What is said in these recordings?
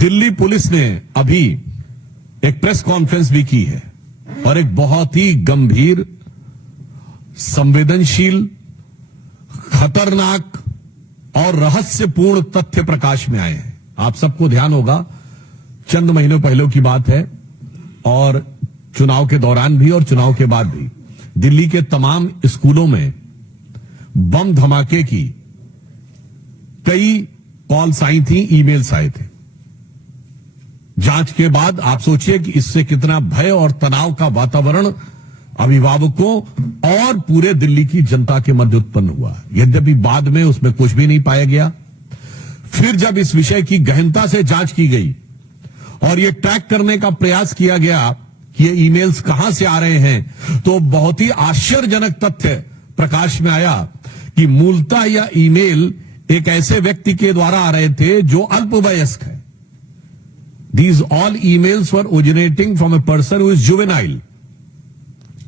Delhi police ने अभी एक प्रेस कॉन्फ्रेंस भी की है और एक बहुत ही गंभीर, संवेदनशील, खतरनाक और रहस्यपूर्ण तथ्य प्रकाश में आए हैं। आप सबको ध्यान होगा, चंद महीनों पहले की बात है और चुनाव के दौरान भी और चुनाव के बाद भी दिल्ली के तमाम स्कूलों में बम धमाके की कई कॉल्स आई थी, ईमेल्स आए थे। जांच के बाद आप सोचिए कि इससे कितना भय और तनाव का वातावरण अभिभावकों और पूरे दिल्ली की जनता के मध्य उत्पन्न हुआ। यद्यपि बाद में उसमें कुछ भी नहीं पाया गया। फिर जब इस विषय की गहनता से जांच की गई और यह ट्रैक करने का प्रयास किया गया कि ये ईमेल्स कहां से आ रहे हैं, तो बहुत ही आश्चर्यजनक तथ्य प्रकाश में आया कि मूलतः यह ईमेल एक ऐसे व्यक्ति के द्वारा आ रहे थे जो अल्पवयस्क है। These all emails were originating from a person who is juvenile.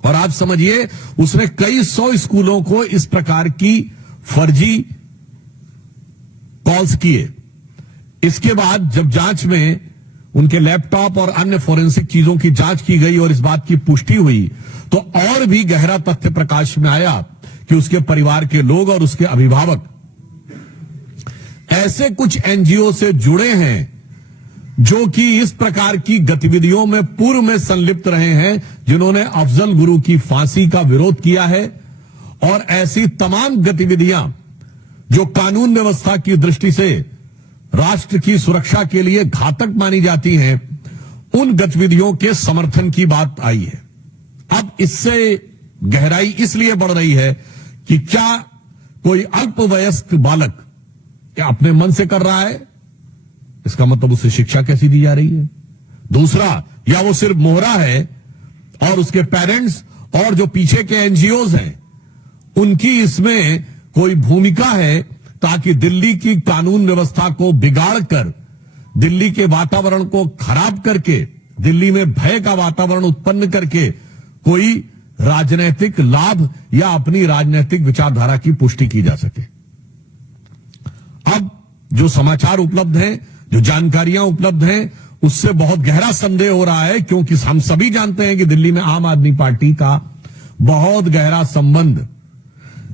और आप समझिए, उसने कई 100 स्कूलों को इस प्रकार की फर्जी कॉल्स किए। इसके बाद जब जांच में उनके लैपटॉप और अन्य फोरेंसिक चीजों की जांच की गई और इस बात की पुष्टि हुई, तो और भी गहरा तथ्य प्रकाश में आया कि उसके परिवार के लोग और उसके अभिभावक ऐसे कुछ एनजीओ से जुड़े हैं जो कि इस प्रकार की गतिविधियों में पूर्व में संलिप्त रहे हैं, जिन्होंने अफजल गुरु की फांसी का विरोध किया है। और ऐसी तमाम गतिविधियां जो कानून व्यवस्था की दृष्टि से राष्ट्र की सुरक्षा के लिए घातक मानी जाती हैं, उन गतिविधियों के समर्थन की बात आई है। अब इससे गहराई इसलिए बढ़ रही है कि क्या कोई अल्पवयस्क बालक क्या अपने मन से कर रहा है? इसका मतलब उसे शिक्षा कैसी दी जा रही है? दूसरा, या वो सिर्फ मोहरा है और उसके पेरेंट्स और जो पीछे के एनजीओज हैं उनकी इसमें कोई भूमिका है, ताकि दिल्ली की कानून व्यवस्था को बिगाड़कर, दिल्ली के वातावरण को खराब करके, दिल्ली में भय का वातावरण उत्पन्न करके कोई राजनीतिक लाभ या अपनी राजनीतिक विचारधारा की पुष्टि की जा सके। अब जो समाचार उपलब्ध हैं, जो जानकारियां उपलब्ध हैं, उससे बहुत गहरा संदेह हो रहा है, क्योंकि हम सभी जानते हैं कि दिल्ली में आम आदमी पार्टी का बहुत गहरा संबंध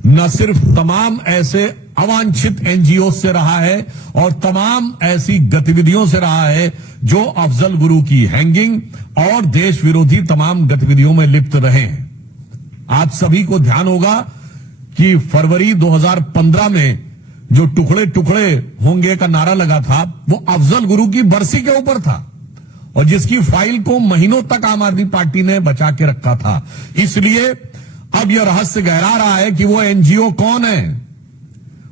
न सिर्फ तमाम ऐसे अवांछित एनजीओ से रहा है और तमाम ऐसी गतिविधियों से रहा है जो अफजल गुरु की हैंगिंग और देश विरोधी तमाम गतिविधियों में लिप्त रहे हैं। आप सभी को ध्यान होगा कि फरवरी 2015 में जो टुकड़े टुकड़े होंगे का नारा लगा था, वो अफजल गुरु की बरसी के ऊपर था और जिसकी फाइल को महीनों तक आम आदमी पार्टी ने बचा के रखा था। इसलिए अब यह रहस्य गहरा रहा है कि वो एनजीओ कौन है,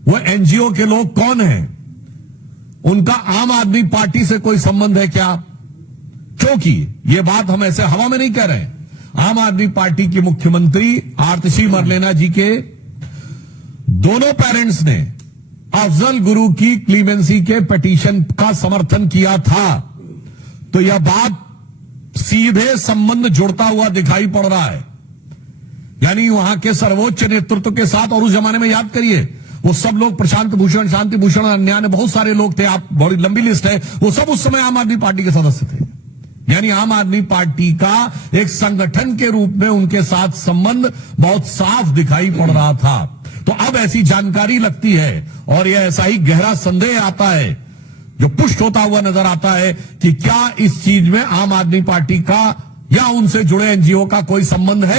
वो एनजीओ के लोग कौन हैं, उनका आम आदमी पार्टी से कोई संबंध है क्या? क्योंकि यह बात हम ऐसे हवा में नहीं कह रहे हैं। आम आदमी पार्टी की मुख्यमंत्री आतिशी मरलेना जी के दोनों पेरेंट्स ने अफजल गुरु की क्लीमेंसी के पिटीशन का समर्थन किया था, तो यह बात सीधे संबंध जुड़ता हुआ दिखाई पड़ रहा है। यानी वहां के सर्वोच्च नेतृत्व के साथ, और उस जमाने में याद करिए, वो सब लोग, प्रशांत भूषण, शांति भूषण, अन्य बहुत सारे लोग थे, आप बड़ी लंबी लिस्ट है, वो सब उस समय आम आदमी पार्टी के सदस्य थे। यानी आम आदमी पार्टी का एक संगठन के रूप में उनके साथ संबंध बहुत साफ दिखाई पड़ रहा था। तो अब ऐसी जानकारी लगती है और यह ऐसा ही गहरा संदेह आता है, जो पुष्ट होता हुआ नजर आता है, कि क्या इस चीज में आम आदमी पार्टी का या उनसे जुड़े एनजीओ का कोई संबंध है।